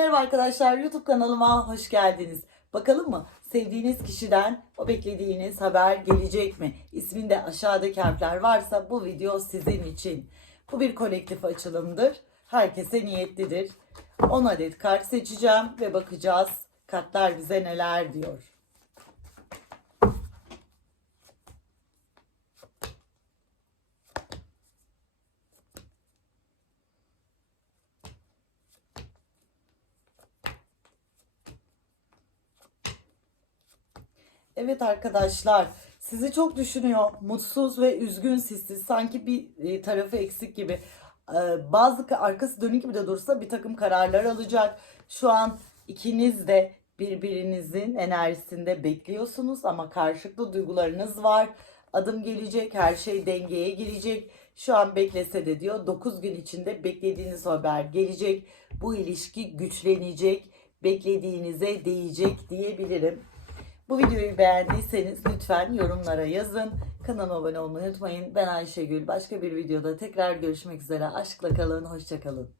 Merhaba arkadaşlar YouTube kanalıma hoş geldiniz. Bakalım mı sevdiğiniz kişiden o beklediğiniz haber gelecek mi? İsminde aşağıdaki harfler varsa bu video sizin için. Bu bir kolektif açılımdır. Herkese niyetlidir. 10 adet kart seçeceğim ve bakacağız kartlar bize neler diyor. Evet arkadaşlar, sizi çok düşünüyor. Mutsuz ve üzgün sissiz. Sanki bir e, tarafı eksik gibi. Ee, Bazı ka- arkası dönük gibi de dursa bir takım kararlar alacak. Şu an ikiniz de birbirinizin enerjisinde bekliyorsunuz ama karşılıklı duygularınız var. Adım gelecek, her şey dengeye girecek. Şu an beklese de diyor 9 gün içinde beklediğiniz haber gelecek. Bu ilişki güçlenecek, beklediğinize değecek diyebilirim. Bu videoyu beğendiyseniz lütfen yorumlara yazın. Kanalıma abone olmayı unutmayın. Ben Ayşegül. Başka bir videoda tekrar görüşmek üzere. Aşkla kalın, hoşça kalın.